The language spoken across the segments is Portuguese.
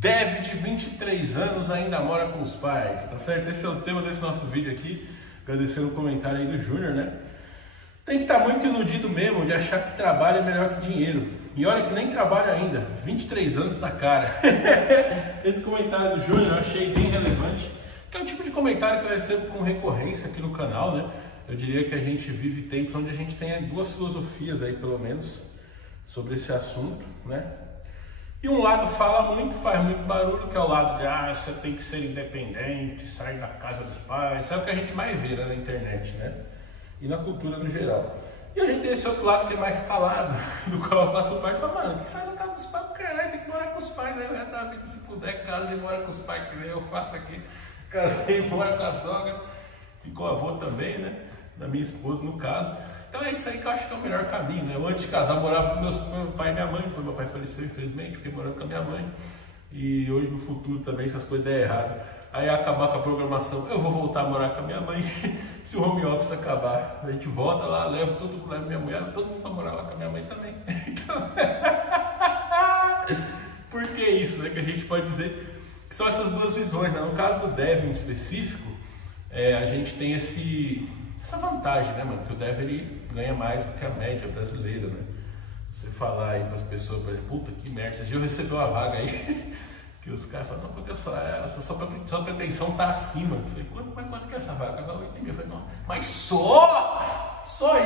Dev de 23 anos ainda mora com os pais, tá certo? Esse é o tema desse nosso vídeo aqui. Agradecer o comentário aí do Júnior, né? Tem que estar muito iludido mesmo de achar que trabalho é melhor que dinheiro. E olha que nem trabalho ainda, 23 anos na cara. Esse comentário do Júnior eu achei bem relevante, que é o tipo de comentário que eu recebo com recorrência aqui no canal, né? Eu diria que a gente vive tempos onde a gente tem duas filosofias aí, pelo menos, sobre esse assunto, né? E um lado fala muito, faz muito barulho, que é o lado de você tem que ser independente, sair da casa dos pais. Isso é o que a gente mais vê, né, na internet, né? E na cultura no geral. E a gente tem esse outro lado que é mais calado, do qual eu faço parte, e fala, mano, que sai da casa dos pais, caralho, tem que morar com os pais, aí o resto da vida, se puder, casa e mora com os pais, que eu faço aqui, casei e moro com a sogra, e com o avô também, né? Da minha esposa, no caso. Então é isso aí que eu acho que é o melhor caminho, né? Eu antes de casar morava com meu pai e minha mãe, depois meu pai faleceu, infelizmente, fiquei morando com a minha mãe. E hoje no futuro também, se as coisas derem errado, aí acabar com a programação, eu vou voltar a morar com a minha mãe. Se o home office acabar, a gente volta lá, levo minha mulher, todo mundo para morar lá com a minha mãe também. Então... Por que isso, né? Que a gente pode dizer que são essas duas visões, né? No caso do Dev em específico, a gente tem essa vantagem, né, mano? Que o Dev ele ganha mais do que a média brasileira, né? Você falar aí para as pessoas, por exemplo, puta que merda, esse dia eu recebi uma vaga aí, que os caras falam, não, porque sua pretensão tá acima. Eu falei, quanto que é essa vaga? Agora 8,5. Eu falei, não, mas só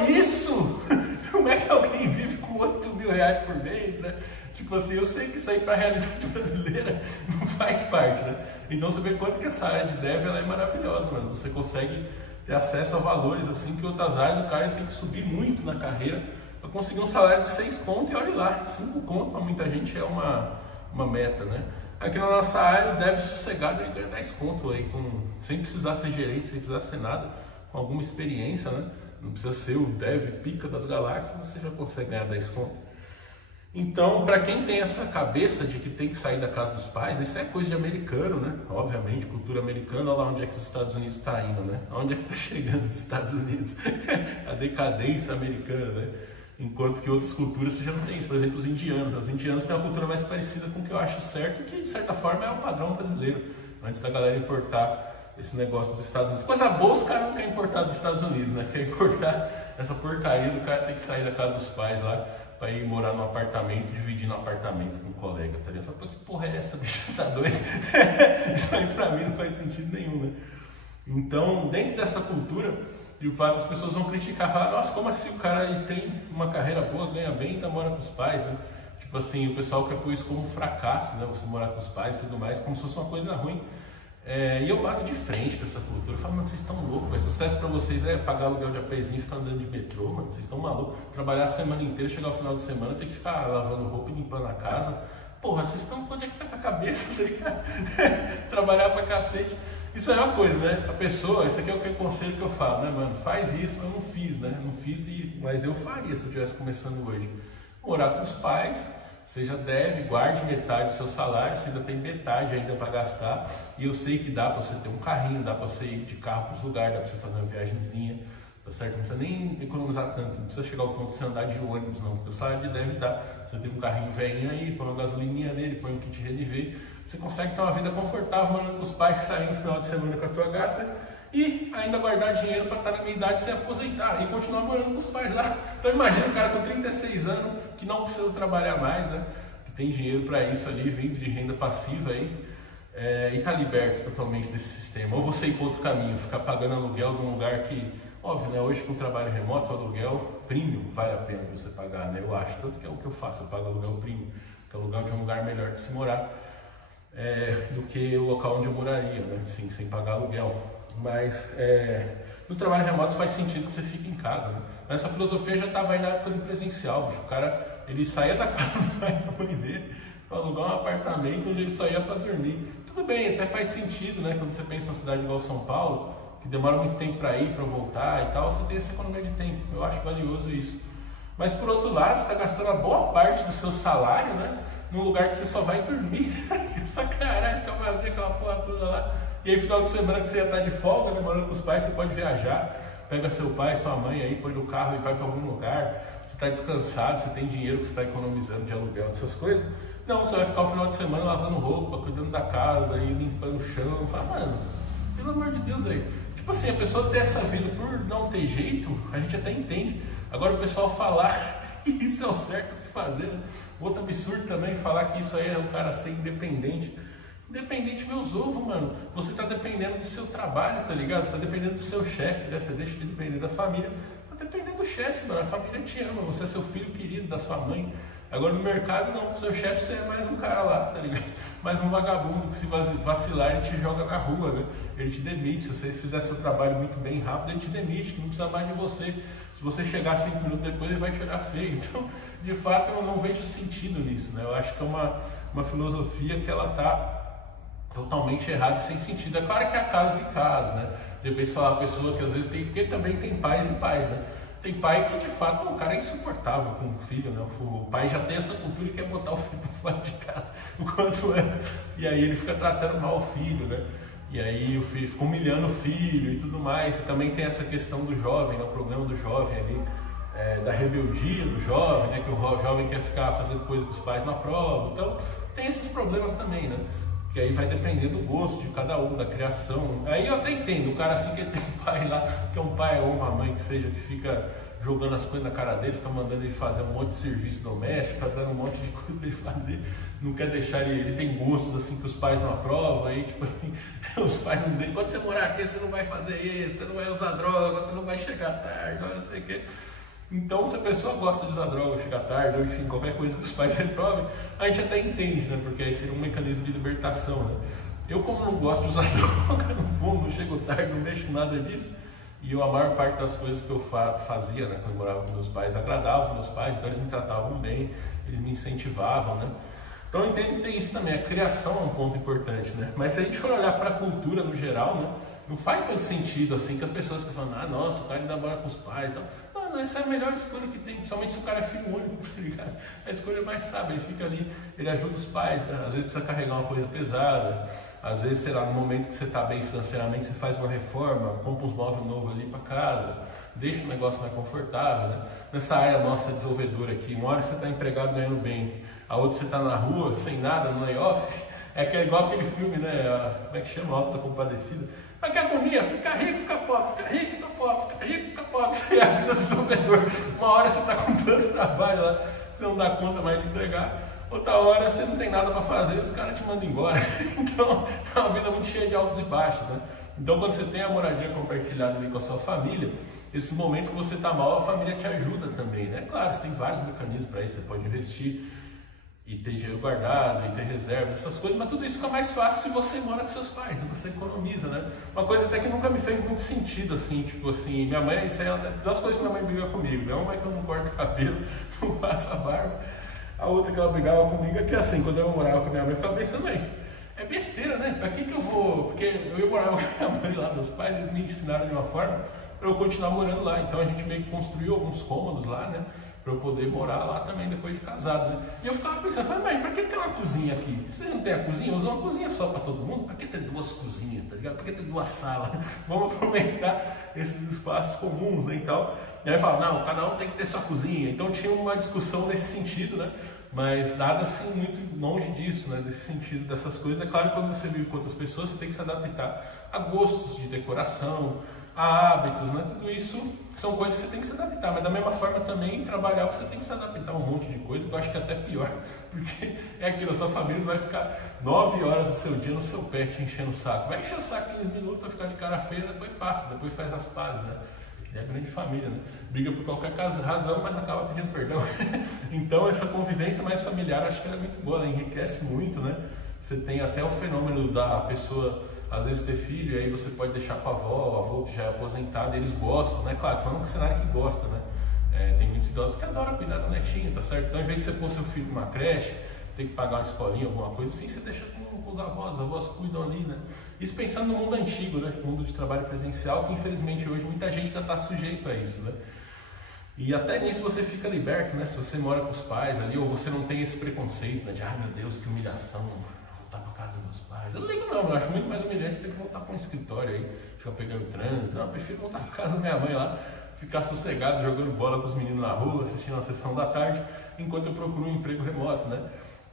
isso? Como é que alguém vive com 8 mil reais por mês, né? Tipo assim, eu sei que isso aí para a realidade brasileira não faz parte, né? Então você vê quanto que essa área de Dev ela é maravilhosa, mano. Você consegue ter acesso a valores assim que outras áreas o cara tem que subir muito na carreira para conseguir um salário de 6 conto e olha lá, 5 conto para muita gente é uma meta, né? Aqui na nossa área o Dev sossegado ele ganha 10 conto aí, sem precisar ser gerente, sem precisar ser nada, com alguma experiência, né? Não precisa ser o Dev pica das galáxias, você já consegue ganhar 10 conto. Então, para quem tem essa cabeça de que tem que sair da casa dos pais, isso é coisa de americano, né? Obviamente, cultura americana, olha lá onde é que os Estados Unidos está indo, né? Onde é que está chegando os Estados Unidos? A decadência americana, né? Enquanto que outras culturas você já não tem isso. Por exemplo, os indianos. Os indianos têm uma cultura mais parecida com o que eu acho certo, que de certa forma é o padrão brasileiro. Antes da galera importar esse negócio dos Estados Unidos. Coisa boa, os caras não querem importar dos Estados Unidos, né? Quer importar essa porcaria do cara ter que sair da casa dos pais lá para ir morar num apartamento, dividir no apartamento com um colega, tá ligado? Só que porra é essa, bicho? Tá doido? Isso aí pra mim não faz sentido nenhum, né? Então, dentro dessa cultura, de fato as pessoas vão criticar, falar, nossa, como assim o cara ele tem uma carreira boa, ganha bem e tá morando com os pais, né? Tipo assim, o pessoal quer pôr isso como fracasso, né? Você morar com os pais e tudo mais, como se fosse uma coisa ruim. E eu bato de frente com essa cultura. Eu falo, mano, vocês estão loucos, mas sucesso pra vocês é pagar aluguel de APzinho e ficar andando de metrô, mano. Vocês estão malucos. Trabalhar a semana inteira, chegar ao final de semana, ter que ficar lavando roupa e limpando a casa. Porra, vocês estão, onde é que tá com a cabeça, tá ligado? Trabalhar pra cacete. Isso é uma coisa, né? A pessoa, esse aqui é o conselho que eu falo, né, mano? Faz isso, eu não fiz, né? Não fiz, mas eu faria se eu estivesse começando hoje. Morar com os pais. Você já deve, guarde metade do seu salário, você ainda tem metade ainda para gastar. E eu sei que dá para você ter um carrinho, dá para você ir de carro para os lugares, dá para você fazer uma viagemzinha, tá certo? Não precisa nem economizar tanto, não precisa chegar ao ponto de você andar de ônibus, não, porque o salário deve dar. Você tem um carrinho velhinho aí, põe uma gasolininha nele, põe um kit GNV, você consegue ter uma vida confortável morando com os pais, sair no final de semana com a tua gata e ainda guardar dinheiro para estar na minha idade e se aposentar e continuar morando com os pais lá. Então imagina um cara com 36 anos que não precisa trabalhar mais, né? Que tem dinheiro para isso ali, vindo de renda passiva aí, e tá liberto totalmente desse sistema. Ou você ir para outro caminho, ficar pagando aluguel num lugar que, óbvio, né? Hoje com o trabalho remoto, o aluguel premium vale a pena você pagar, né? Eu acho, tanto que é o que eu faço, eu pago aluguel premium, que é o lugar de um lugar melhor de se morar, do que o local onde eu moraria, né? Sim, sem pagar aluguel. Mas no trabalho remoto faz sentido que você fique em casa, né? Mas essa filosofia já estava aí na época do presencial, bicho. O cara, ele saía da casa do pai da mãe dele para alugar um apartamento onde ele só ia para dormir. Tudo bem, até faz sentido, né? Quando você pensa em uma cidade igual São Paulo, que demora muito tempo para ir, para voltar e tal, você tem essa economia de tempo. Eu acho valioso isso. Mas por outro lado, você está gastando a boa parte do seu salário, né? Num lugar que você só vai dormir. Caralho, fica vazio aquela porra toda lá. E aí, final de semana que você ia estar de folga, né, morando com os pais, você pode viajar, pega seu pai, sua mãe aí, põe no carro e vai para algum lugar. Você está descansado, você tem dinheiro que você está economizando de aluguel, dessas coisas. Não, você vai ficar o final de semana lavando roupa, cuidando da casa, e limpando o chão. Fala, mano, pelo amor de Deus aí. Tipo assim, a pessoa ter essa vida por não ter jeito, a gente até entende. Agora o pessoal falar que isso é o certo a se fazer, né? Outro absurdo também, falar que isso aí é o cara ser independente. Independente meus ovos, mano. Você tá dependendo do seu trabalho, tá ligado? Você tá dependendo do seu chefe, né? Você deixa de depender da família. Tá dependendo do chefe, mano. A família te ama, você é seu filho querido, da sua mãe. Agora no mercado não, o seu chefe você é mais um cara lá, tá ligado? Mais um vagabundo que se vacilar ele te joga na rua, né? Ele te demite, se você fizer seu trabalho muito bem rápido, ele te demite, que não precisa mais de você. Se você chegar 5 minutos depois, ele vai te olhar feio. Então, de fato, eu não vejo sentido nisso, né? Eu acho que é uma filosofia que ela tá totalmente errada e sem sentido. É claro que há casos e casos, né? De repente falar a pessoa que às vezes tem, porque também tem pais e pais, né? Tem pai que de fato o cara é insuportável com o filho, né? O pai já tem essa cultura e quer botar o filho para fora de casa o quanto antes. E aí ele fica tratando mal o filho, né? E aí o filho fica humilhando o filho e tudo mais. E também tem essa questão do jovem, né? O problema do jovem ali, da rebeldia do jovem, né? Que o jovem quer ficar fazendo coisa com os pais na prova. Então tem esses problemas também, né? Que aí vai depender do gosto de cada um, da criação. Aí eu até entendo, o cara assim que tem um pai lá, que é um pai ou uma mãe que seja, que fica jogando as coisas na cara dele, fica mandando ele fazer um monte de serviço doméstico, fica dando um monte de coisa pra ele fazer, não quer deixar ele tem gostos assim que os pais não aprovam, aí tipo assim, os pais não deixam, quando você morar aqui você não vai fazer isso, você não vai usar droga, você não vai chegar tarde, não sei o que. Então, se a pessoa gosta de usar droga, chegar tarde, ou enfim, qualquer coisa que os pais reprovem, a gente até entende, né? Porque aí seria um mecanismo de libertação, né? Eu, como não gosto de usar droga, não fumo, não chego tarde, não mexo com nada disso, e eu, a maior parte das coisas que eu fazia, né, quando eu morava com meus pais, agradava os meus pais, então eles me tratavam bem, eles me incentivavam, né? Então eu entendo que tem isso também, a criação é um ponto importante, né? Mas se a gente for olhar para a cultura no geral, né, não faz muito sentido assim que as pessoas ficam falando, ah, nossa, o cara ainda mora com os pais e tal. Mano, essa é a melhor escolha que tem, principalmente se o cara é filho único, tá ligado? A escolha mais sábia, ele fica ali, ele ajuda os pais, né? Às vezes precisa carregar uma coisa pesada, às vezes, sei lá, no momento que você está bem financeiramente, você faz uma reforma, compra uns móveis novos ali para casa, deixa o negócio mais confortável, né? Nessa área nossa desenvolvedora aqui, uma hora você está empregado ganhando bem, a outra você está na rua, sem nada, no layoff, igual aquele filme, né? Como é que chama? Auto da Compadecida. Mas que agonia, fica rico, fica pobre, fica rico, fica pobre, fica rico, fica pobre. É a vida do desenvolvedor. Uma hora você está com tanto trabalho lá, você não dá conta mais de entregar. Outra hora você não tem nada para fazer, os caras te mandam embora. Então é uma vida muito cheia de altos e baixos, né? Então quando você tem a moradia compartilhada ali com a sua família, esses momentos que você está mal, a família te ajuda também, né? Claro, você tem vários mecanismos para isso, você pode investir e ter dinheiro guardado, e ter reserva, essas coisas, mas tudo isso fica mais fácil se você mora com seus pais, se você economiza, né? Uma coisa até que nunca me fez muito sentido, assim, tipo assim, minha mãe, isso aí é duas coisas que minha mãe briga comigo, né? Uma é que eu não corto o cabelo, não faço a barba, a outra que ela brigava comigo é que assim, quando eu morava com a minha mãe, eu ficava pensando, mãe, é besteira, né? Pra que eu vou, porque eu morava com a minha mãe lá, meus pais, eles me ensinaram de uma forma para eu continuar morando lá, então a gente meio que construiu alguns cômodos lá, né? Para eu poder morar lá também depois de casado, né? E eu ficava pensando, mãe, para que tem uma cozinha aqui? Você não tem a cozinha? Usa uma cozinha só para todo mundo? Para que ter duas cozinhas, tá ligado? Para que ter duas salas? Vamos aproveitar esses espaços comuns, né, e tal. E aí falava, não, cada um tem que ter sua cozinha. Então tinha uma discussão nesse sentido, né? Mas nada assim muito longe disso, né? Desse sentido, dessas coisas. É claro que quando você vive com outras pessoas, você tem que se adaptar a gostos de decoração, a hábitos, né? Tudo isso são coisas que você tem que se adaptar, mas da mesma forma também trabalhar você tem que se adaptar a um monte de coisa, que eu acho que é até pior, porque é aquilo, a sua família não vai ficar 9 horas do seu dia no seu pé te enchendo o saco, vai encher o saco 15 minutos, vai ficar de cara feia, depois passa, depois faz as pazes, né? É a grande família, né? Briga por qualquer razão, mas acaba pedindo perdão. Então essa convivência mais familiar, acho que ela é muito boa, ela enriquece muito, né? Você tem até o fenômeno da pessoa às vezes ter filho, e aí você pode deixar com a avó, o avô que já é aposentado, eles gostam, né? Claro, falando com o cenário que gosta, né? Tem muitos idosos que adoram cuidar do netinho, tá certo? Então, ao invés de você pôr seu filho numa creche, tem que pagar uma escolinha, alguma coisa assim, você deixa com os avós cuidam ali, né? Isso pensando no mundo antigo, né? Mundo de trabalho presencial, que infelizmente hoje muita gente ainda está sujeito a isso, né? E até nisso você fica liberto, né? Se você mora com os pais ali, ou você não tem esse preconceito, né? De, ai meu Deus, que humilhação, voltar para casa dos meus pais. Eu não ligo não, eu acho muito mais humilhante ter que voltar para um escritório aí, ficar pegando trânsito. Não, eu prefiro voltar para casa da minha mãe lá, ficar sossegado, jogando bola com os meninos na rua, assistindo a sessão da tarde, enquanto eu procuro um emprego remoto, né?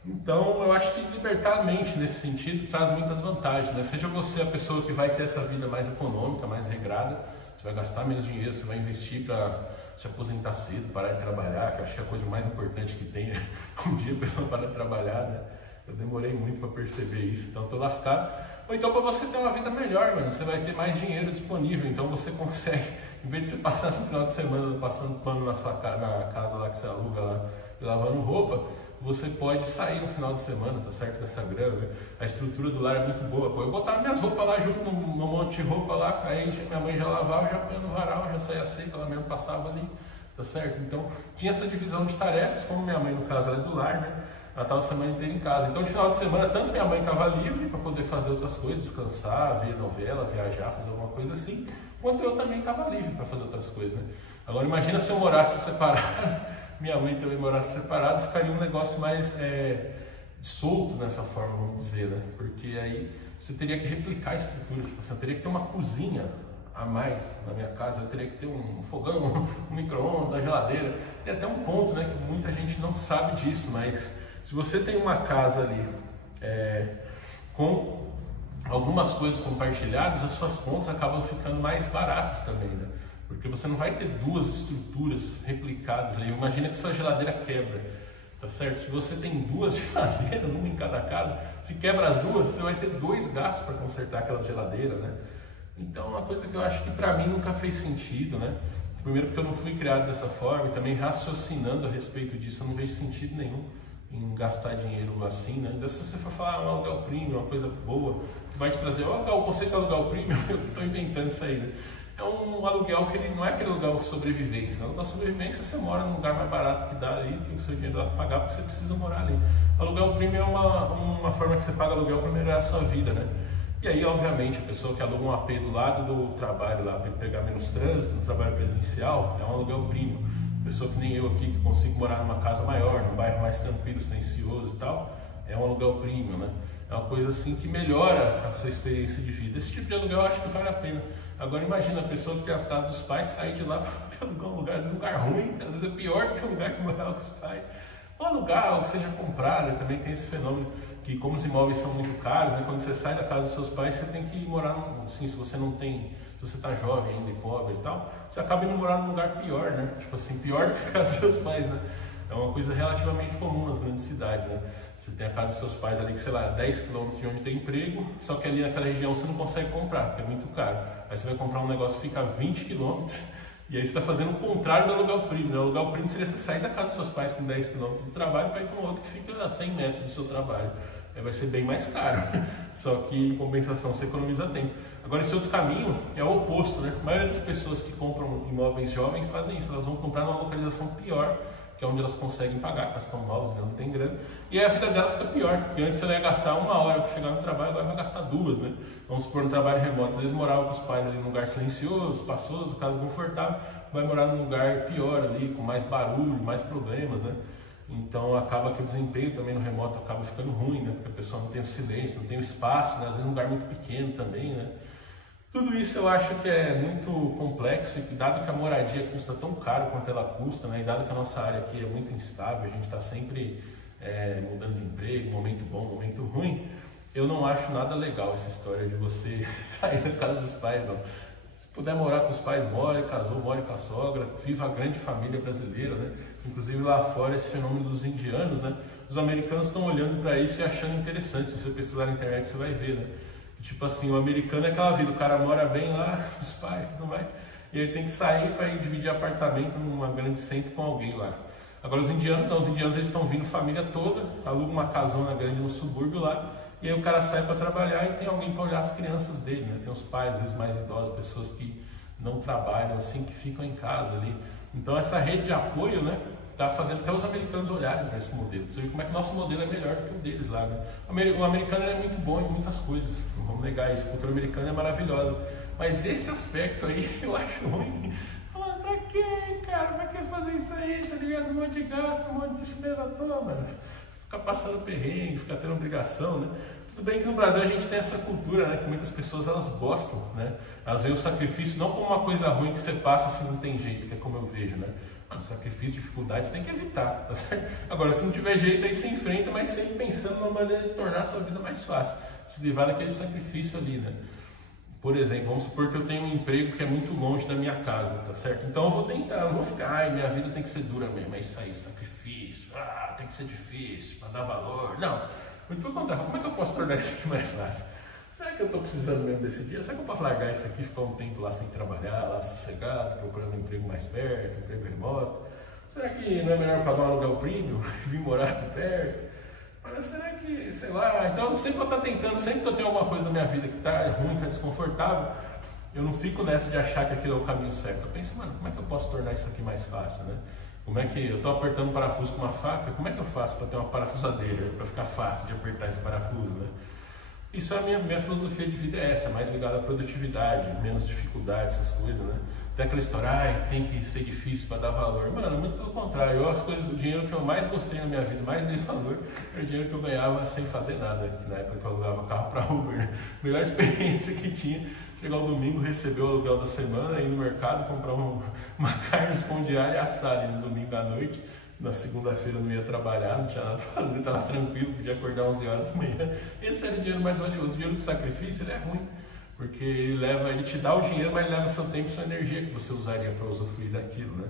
Então, eu acho que libertar a mente nesse sentido traz muitas vantagens, né? Seja você a pessoa que vai ter essa vida mais econômica, mais regrada, você vai gastar menos dinheiro, você vai investir para se aposentar cedo, parar de trabalhar, que eu acho que é a coisa mais importante que tem, né? Um dia a pessoa para de trabalhar, né? Eu demorei muito para perceber isso, então estou lascado. Ou então para você ter uma vida melhor, mano, você vai ter mais dinheiro disponível, então você consegue, em vez de você passar no final de semana passando pano na casa lá que você aluga lá e lavando roupa, você pode sair no final de semana, tá certo? Com essa grana, né? A estrutura do lar é muito boa. Pô, eu botava minhas roupas lá junto no monte de roupa lá, aí minha mãe já lavava, já punha no varal, já saía seca, ela mesmo passava ali, tá certo? Então tinha essa divisão de tarefas, como minha mãe no caso era do lar, né? Ela estava a semana inteira em casa. Então, de final de semana, tanto minha mãe estava livre para poder fazer outras coisas, descansar, ver novela, viajar, fazer alguma coisa assim, quanto eu também estava livre para fazer outras coisas, né? Agora, imagina se eu morasse separado, minha mãe também morasse separado, ficaria um negócio mais solto nessa forma, vamos dizer, né? Porque aí você teria que replicar a estrutura, tipo assim, eu teria que ter uma cozinha a mais na minha casa, eu teria que ter um fogão, um micro-ondas, uma geladeira. Tem até um ponto, né, que muita gente não sabe disso, mas se você tem uma casa ali com algumas coisas compartilhadas, as suas contas acabam ficando mais baratas também, né? Porque você não vai ter duas estruturas replicadas ali. Imagina que sua geladeira quebra, tá certo? Se você tem duas geladeiras, uma em cada casa, se quebra as duas, você vai ter 2 gastos para consertar aquela geladeira, né? Então, uma coisa que eu acho que para mim nunca fez sentido, né? Primeiro porque eu não fui criado dessa forma, e também raciocinando a respeito disso, eu não vejo sentido nenhum em gastar dinheiro assim, né? Ainda se você for falar um aluguel premium, uma coisa boa, que vai te trazer, o conceito de aluguel premium, eu estou inventando isso aí, né? É um aluguel que ele não é aquele aluguel de sobrevivência, né? Aluguel de sobrevivência você mora num lugar mais barato que dá ali, que o seu dinheiro dá para pagar porque você precisa morar ali. Aluguel premium é uma forma que você paga aluguel para melhorar a sua vida, né? E aí, obviamente, a pessoa que aluga um AP do lado do trabalho lá para pegar menos trânsito, no trabalho presencial, é um aluguel premium. Pessoa que nem eu aqui, que consigo morar numa casa maior, num bairro mais tranquilo, silencioso e tal, é um aluguel premium, né? É uma coisa assim que melhora a sua experiência de vida. Esse tipo de aluguel eu acho que vale a pena. Agora imagina a pessoa que tem as casas dos pais sair de lá para alugar um lugar, às vezes um lugar ruim, às vezes é pior do que o lugar que morava com os pais. Ou alugar, ou que seja comprar, né? Também tem esse fenômeno que como os imóveis são muito caros, né? Quando você sai da casa dos seus pais, você tem que morar, assim, se você não tem, se você está jovem ainda e pobre e tal, você acaba indo morar num lugar pior, né? Tipo assim, pior do que a casa dos seus pais, né? É uma coisa relativamente comum nas grandes cidades, né? Você tem a casa dos seus pais ali que, sei lá, 10 km de onde tem emprego, só que ali naquela região você não consegue comprar, porque é muito caro. Aí você vai comprar um negócio que fica a 20 km, e aí você está fazendo o contrário do aluguel premium, né? O aluguel premium seria você sair da casa dos seus pais com 10 km do trabalho para ir para um outro que fica a 100 metros do seu trabalho. Aí vai ser bem mais caro, só que em compensação você economiza tempo. Agora esse outro caminho é o oposto, né? A maioria das pessoas que compram imóveis jovens fazem isso, elas vão comprar numa localização pior, que é onde elas conseguem pagar, elas estão novas, não tem grana, e aí a vida dela fica pior, porque antes você ia gastar 1 hora para chegar no trabalho, agora vai gastar 2, né? Vamos supor, no trabalho remoto, às vezes morava com os pais ali num lugar silencioso, espaçoso, casa confortável, vai morar num lugar pior ali, com mais barulho, mais problemas, né? Então acaba que o desempenho também no remoto acaba ficando ruim, né? Porque a pessoa não tem o silêncio, não tem o espaço, né? Às vezes um lugar muito pequeno também, né? Tudo isso eu acho que é muito complexo e dado que a moradia custa tão caro quanto ela custa, né? E dado que a nossa área aqui é muito instável, a gente está sempre mudando de emprego, momento bom, momento ruim, eu não acho nada legal essa história de você sair da casa dos pais, não. Se puder morar com os pais, more, casou, more com a sogra, viva a grande família brasileira, né? Inclusive lá fora esse fenômeno dos indianos, né? Os americanos estão olhando para isso e achando interessante, se você pesquisar na internet você vai ver, né? Tipo assim, o americano é aquela vida, o cara mora bem lá, os pais, tudo mais, e ele tem que sair para ir dividir apartamento numa grande centro com alguém lá. Agora os indianos não, os indianos eles estão vindo família toda, alugam uma casona grande no subúrbio lá, e aí o cara sai para trabalhar e tem alguém para olhar as crianças dele, né? Tem os pais, às vezes mais idosos, pessoas que não trabalham, assim, que ficam em casa ali. Então essa rede de apoio, né? Está fazendo até os americanos olharem para esse modelo. Você vê como é que nosso modelo é melhor do que o deles lá, né? O americano é muito bom em muitas coisas, não vamos negar isso. A cultura americana é maravilhosa. Mas esse aspecto aí eu acho ruim. Falando, pra quê, cara? Pra que fazer isso aí? Tá ligado? Um monte de gasto, um monte de despesa toda, mano. Ficar passando perrengue, ficar tendo obrigação, né? Tudo bem que no Brasil a gente tem essa cultura, né, que muitas pessoas elas gostam, né? Elas veem o sacrifício não como uma coisa ruim que você passa se não tem jeito, que é como eu vejo, né? Mano, sacrifício, dificuldade, você tem que evitar, tá certo? Agora, se não tiver jeito, aí você enfrenta, mas sempre pensando numa maneira de tornar a sua vida mais fácil, se livrar daquele sacrifício ali, né? Por exemplo, vamos supor que eu tenho um emprego que é muito longe da minha casa, tá certo? Então eu vou tentar, eu não vou ficar, ai, minha vida tem que ser dura mesmo, é isso aí, sacrifício, tem que ser difícil, para dar valor. Não, muito pelo contrário, como é que eu posso tornar isso aqui mais fácil? Será que eu estou precisando mesmo desse dia? Será que eu posso largar isso aqui, ficar um tempo lá sem trabalhar, lá sossegado, procurando um emprego mais perto, um emprego remoto? Será que não é melhor pagar um aluguel premium e vir morar aqui perto? Mas será que, sei lá, então sempre vou estar tentando, sempre que eu tenho alguma coisa na minha vida que está ruim, que está desconfortável, eu não fico nessa de achar que aquilo é o caminho certo. Eu penso, mano, como é que eu posso tornar isso aqui mais fácil, né? Como é que eu estou apertando um parafuso com uma faca, como é que eu faço para ter uma parafusadeira, para ficar fácil de apertar esse parafuso, né? Isso é a minha filosofia de vida, é essa, mais ligada à produtividade, menos dificuldade, essas coisas, né? Tem aquela história, tem que ser difícil para dar valor. Mano, muito pelo contrário, o dinheiro que eu mais gostei na minha vida, mais dei valor, era o dinheiro que eu ganhava sem fazer nada, na época que eu alugava carro para Uber, né? Melhor experiência que tinha, chegar o domingo, receber o aluguel da semana, ir no mercado, comprar uma carne, um pão de alho e assar no domingo à noite. Na segunda-feira eu não ia trabalhar, não tinha nada para fazer, estava tranquilo, podia acordar 11 horas da manhã. Esse era o dinheiro mais valioso. O dinheiro de sacrifício ele é ruim, porque ele te dá o dinheiro, mas ele leva seu tempo e sua energia que você usaria para usufruir daquilo, né?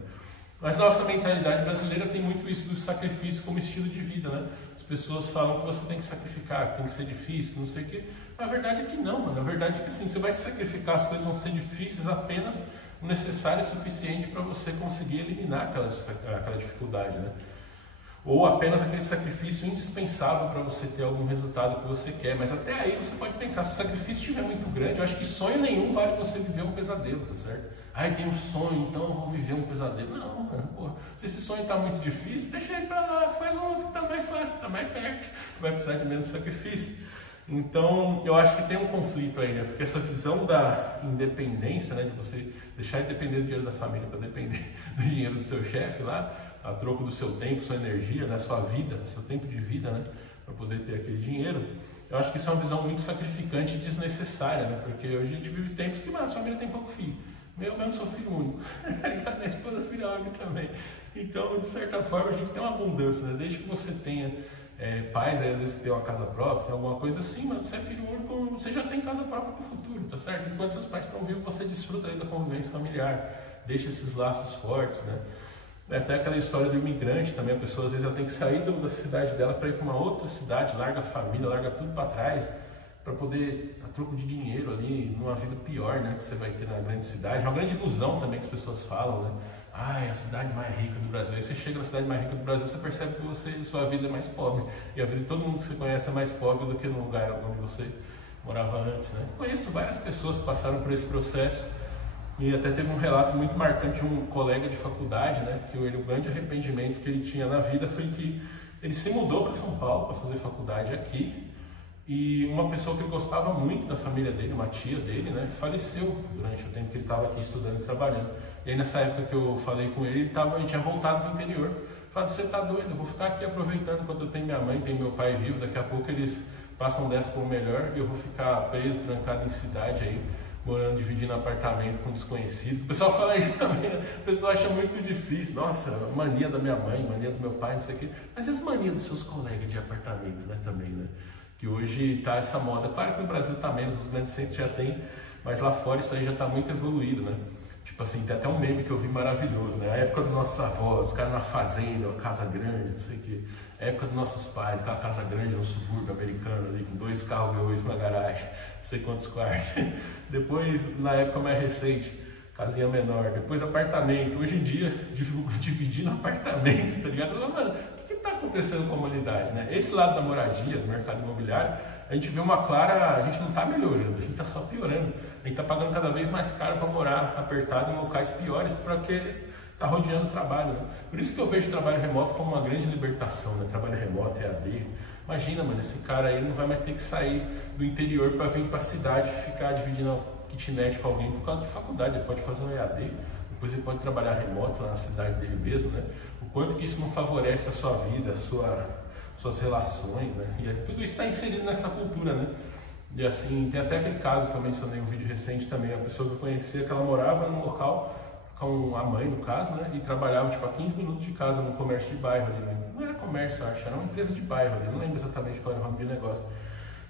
Mas a nossa mentalidade brasileira tem muito isso do sacrifício como estilo de vida, né? As pessoas falam que você tem que sacrificar, que tem que ser difícil, que não sei o quê. Mas a verdade é que não, mano. A verdade é que assim, você vai se sacrificar, as coisas vão ser difíceis apenas o necessário e suficiente para você conseguir eliminar aquela dificuldade, né? Ou apenas aquele sacrifício indispensável para você ter algum resultado que você quer. Mas até aí você pode pensar, se o sacrifício estiver muito grande, eu acho que sonho nenhum vale você viver um pesadelo, tá certo? Ai, tem um sonho, então eu vou viver um pesadelo. Não, mano, porra, se esse sonho está muito difícil, deixa ele para lá, faz um outro que está mais fácil, está mais perto, vai precisar de menos sacrifício. Então, eu acho que tem um conflito aí, né? Porque essa visão da independência, né? De você deixar de depender do dinheiro da família para depender do dinheiro do seu chefe lá, a troco do seu tempo, sua energia, né? Sua vida, seu tempo de vida, né? Para poder ter aquele dinheiro. Eu acho que isso é uma visão muito sacrificante e desnecessária, né? Porque hoje a gente vive tempos que a família tem pouco filho. Eu mesmo sou filho único, minha esposa é filha única também. Então, de certa forma, a gente tem uma abundância, né? Desde que você tenha pais, aí, às vezes que tem uma casa própria, tem alguma coisa assim, mas você é filho único, você já tem casa própria para o futuro, tá certo? Enquanto seus pais estão vivos, você desfruta aí da convivência familiar, deixa esses laços fortes, né? Até aquela história do imigrante também, a pessoa às vezes ela tem que sair da cidade dela para ir para uma outra cidade, larga a família, larga tudo para trás, para poder, a troco de dinheiro ali, numa vida pior, né, que você vai ter na grande cidade. É uma grande ilusão também que as pessoas falam, né? Ah, é a cidade mais rica do Brasil. Aí você chega na cidade mais rica do Brasil, você percebe que sua vida é mais pobre. E a vida de todo mundo que você conhece é mais pobre do que no lugar onde você morava antes, né? Conheço várias pessoas que passaram por esse processo. E até teve um relato muito marcante de um colega de faculdade, né? Que o grande arrependimento que ele tinha na vida foi que ele se mudou para São Paulo para fazer faculdade aqui. E uma pessoa que ele gostava muito da família dele, uma tia dele, né, faleceu durante o tempo que ele estava aqui estudando e trabalhando. E aí nessa época que eu falei com ele, ele tinha voltado para o interior. Falei, você tá doido, eu vou ficar aqui aproveitando enquanto eu tenho minha mãe, tenho meu pai vivo, daqui a pouco eles passam dessa por melhor e eu vou ficar preso, trancado em cidade aí, morando, dividindo apartamento com desconhecido. O pessoal fala isso também, né? O pessoal acha muito difícil. Nossa, mania da minha mãe, mania do meu pai, não sei o quê. Mas e as manias dos seus colegas de apartamento, né, também, né? Que hoje está essa moda, claro que no Brasil está menos, os grandes centros já tem, mas lá fora isso aí já está muito evoluído, né? Tipo assim, tem até um meme que eu vi maravilhoso, né? A época dos nossos avós, os caras na fazenda, uma casa grande, não sei o quê. A época dos nossos pais, aquela casa grande no subúrbio americano ali, com 2 carros V8 na garagem, não sei quantos quartos. Depois, na época mais recente, casinha menor, depois apartamento. Hoje em dia, dividindo apartamento, tá ligado? Mano, o que está acontecendo com a humanidade, né? Esse lado da moradia, do mercado imobiliário, a gente vê uma clara, a gente não está melhorando, a gente está só piorando. A gente está pagando cada vez mais caro para morar apertado em locais piores, porque está rodeando o trabalho, né? Por isso que eu vejo o trabalho remoto como uma grande libertação, né? Trabalho remoto, EAD. Imagina, mano, esse cara aí não vai mais ter que sair do interior para vir para a cidade, ficar dividindo kitnet com alguém por causa de faculdade. Ele pode fazer um EAD, depois ele pode trabalhar remoto lá na cidade dele mesmo, né? O quanto que isso não favorece a sua vida, suas relações, né? E tudo isso está inserido nessa cultura, né? E assim, tem até aquele caso que eu mencionei em um vídeo recente também, a pessoa que eu conhecia, que ela morava num local com a mãe, no caso, né? E trabalhava tipo a 15 minutos de casa no comércio de bairro ali, né? Não era comércio, eu acho, era uma empresa de bairro ali, não lembro exatamente qual era o ramo de negócio.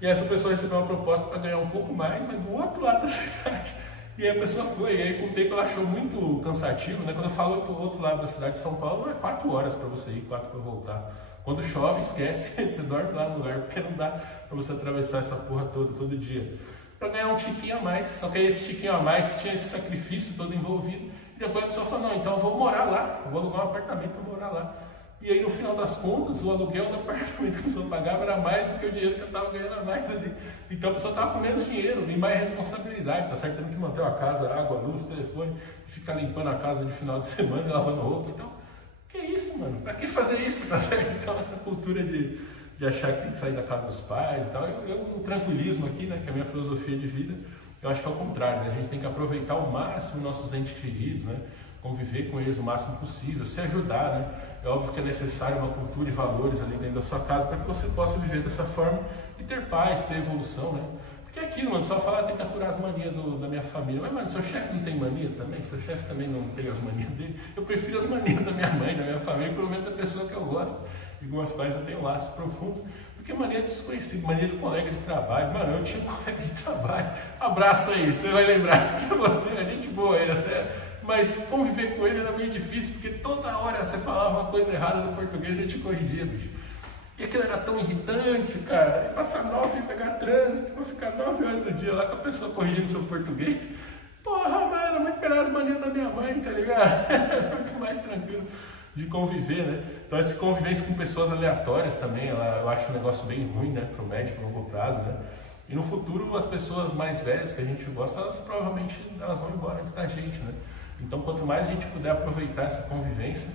E essa pessoa recebeu uma proposta para ganhar um pouco mais, mas do outro lado da cidade. E aí a pessoa foi, e aí com o tempo ela achou muito cansativo, né? Quando eu falo do outro lado da cidade de São Paulo, é 4 horas para você ir, 4 para voltar. Quando chove, esquece, você dorme lá no lugar, porque não dá para você atravessar essa porra toda, todo dia. Para ganhar um tiquinho a mais, só que aí esse tiquinho a mais tinha esse sacrifício todo envolvido. E depois a pessoa falou, não, então eu vou morar lá, eu vou alugar um apartamento para morar lá. E aí no final das contas, o aluguel do apartamento que a pessoa pagava era mais do que o dinheiro que eu estava ganhando a mais ali. Então a pessoa estava com menos dinheiro e mais responsabilidade, tá certo? Tendo que manter a casa, água, luz, telefone, ficar limpando a casa de final de semana e lavando roupa. Então, que isso, mano? Pra que fazer isso, tá certo? Então essa cultura de achar que tem que sair da casa dos pais e tal, eu um tranquilismo aqui, né, que é a minha filosofia de vida, eu acho que é o contrário, né? A gente tem que aproveitar ao máximo nossos entes queridos, né? Conviver com eles o máximo possível, se ajudar, né? É óbvio que é necessário uma cultura e valores ali dentro da sua casa para que você possa viver dessa forma e ter paz, ter evolução, né? Porque é aquilo, mano, só falar tem que aturar as manias da minha família. Mas, mano, seu chefe não tem mania também? Seu chefe também não tem as manias dele? Eu prefiro as manias da minha mãe, da minha família, pelo menos a pessoa que eu gosto e com as quais eu tenho laços profundos. Porque mania de desconhecido, mania de colega de trabalho. Mano, eu tinha um colega de trabalho. Abraço aí, você vai lembrar que você é gente boa ele até. Mas conviver com ele era meio difícil, porque toda hora você falava uma coisa errada no português e ele te corrigia, bicho. E aquilo era tão irritante, cara. E passar 9 e pegar trânsito, vou ficar 9 horas do dia lá com a pessoa corrigindo seu português. Porra, mano, eu vou esperar as manias da minha mãe, tá ligado? É muito mais tranquilo de conviver, né? Então essa convivência com pessoas aleatórias também, eu acho um negócio bem ruim, né? Pro médio, pro longo prazo, né? E no futuro as pessoas mais velhas que a gente gosta, elas provavelmente vão embora antes da gente, né? Então quanto mais a gente puder aproveitar essa convivência,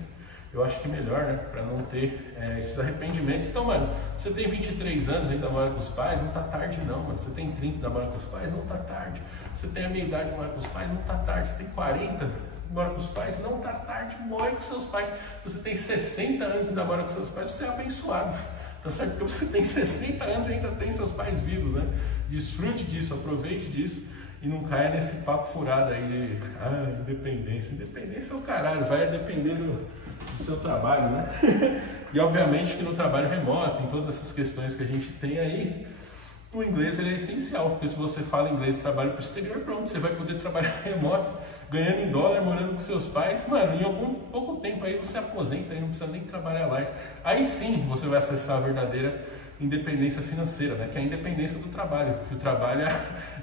eu acho que melhor, né? Para não ter esses arrependimentos. Então, mano, você tem 23 anos e ainda mora com os pais, não tá tarde não, mano. Você tem 30 e ainda mora com os pais, não tá tarde. Você tem a minha idade e mora com os pais, não tá tarde. Você tem 40 mora com os pais, não tá tarde, more com seus pais. Se você tem 60 anos e ainda mora com seus pais, você é abençoado, tá certo? Porque você tem 60 anos e ainda tem seus pais vivos, né? Desfrute disso, aproveite disso e não caia nesse papo furado aí de independência. Independência é o caralho, vai depender do seu trabalho, né? E obviamente que no trabalho remoto, em todas essas questões que a gente tem aí, o inglês ele é essencial, porque se você fala inglês e trabalha para o exterior, pronto, você vai poder trabalhar remoto, ganhando em dólar, morando com seus pais, mano, em algum pouco tempo aí você aposenta e não precisa nem trabalhar mais. Aí sim você vai acessar a verdadeira independência financeira, né? Que é a independência do trabalho, que o trabalho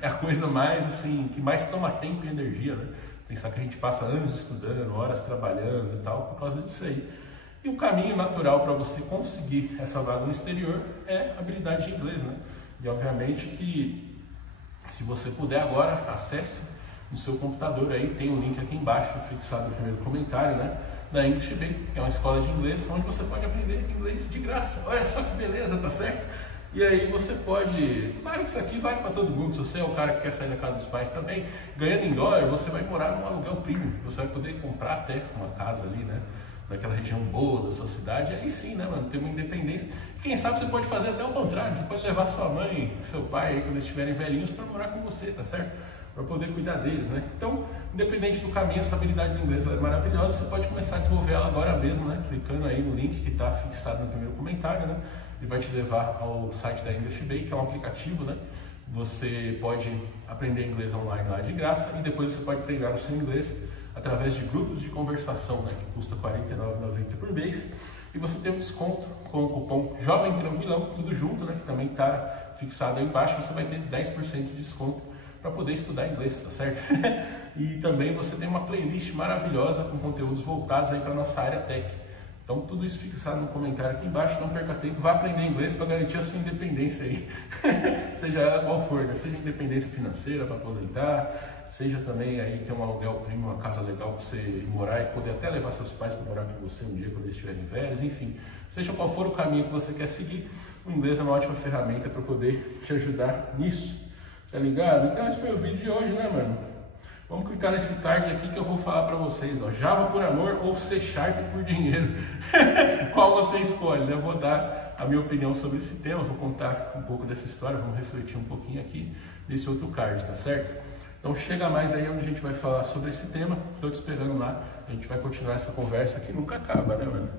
é a coisa mais assim, que mais toma tempo e energia, né? Pensar que a gente passa anos estudando, horas trabalhando e tal, por causa disso aí. E o caminho natural para você conseguir essa vaga no exterior é a habilidade de inglês, né? E obviamente que, se você puder agora, acesse no seu computador aí, tem um link aqui embaixo, fixado no primeiro comentário, né? Da English Bay, que é uma escola de inglês, onde você pode aprender inglês de graça. Olha só que beleza, tá certo? E aí você pode, claro que isso aqui vale para todo mundo, se você é o cara que quer sair da casa dos pais também, ganhando em dólar, você vai morar num aluguel premium, você vai poder comprar até uma casa ali, né? Naquela região boa da sua cidade, aí sim, né, mano, ter uma independência. Quem sabe você pode fazer até o contrário, você pode levar sua mãe, seu pai, aí, quando eles estiverem velhinhos, para morar com você, tá certo? Para poder cuidar deles, né? Então, independente do caminho, essa habilidade do inglês ela é maravilhosa, você pode começar a desenvolver ela agora mesmo, né? Clicando aí no link que está fixado no primeiro comentário, né? Ele vai te levar ao site da English Bay, que é um aplicativo, né? Você pode aprender inglês online lá de graça e depois você pode treinar o seu inglês através de grupos de conversação, né? Que custa R$ 49,90 por mês. E você tem um desconto com o cupom Jovem Tranquilão, tudo junto, né? Que também está fixado aí embaixo, você vai ter 10% de desconto para poder estudar inglês, tá certo? E também você tem uma playlist maravilhosa com conteúdos voltados aí para nossa área tech. Então tudo isso fixado no comentário aqui embaixo, não perca tempo, vá aprender inglês para garantir a sua independência aí, seja ela qual for, né? Seja independência financeira para aposentar, seja também aí ter um aluguel premium, uma casa legal para você morar e poder até levar seus pais para morar com você um dia quando eles estiverem velhos, enfim, seja qual for o caminho que você quer seguir, o inglês é uma ótima ferramenta para poder te ajudar nisso. Tá ligado? Então esse foi o vídeo de hoje, né, mano? Vamos clicar nesse card aqui que eu vou falar para vocês, ó, Java por amor ou C Sharp por dinheiro. Qual você escolhe, né? Eu vou dar a minha opinião sobre esse tema, vou contar um pouco dessa história, vamos refletir um pouquinho aqui desse outro card, tá certo? Então chega mais aí onde a gente vai falar sobre esse tema, estou te esperando lá, a gente vai continuar essa conversa que nunca acaba, né, mano?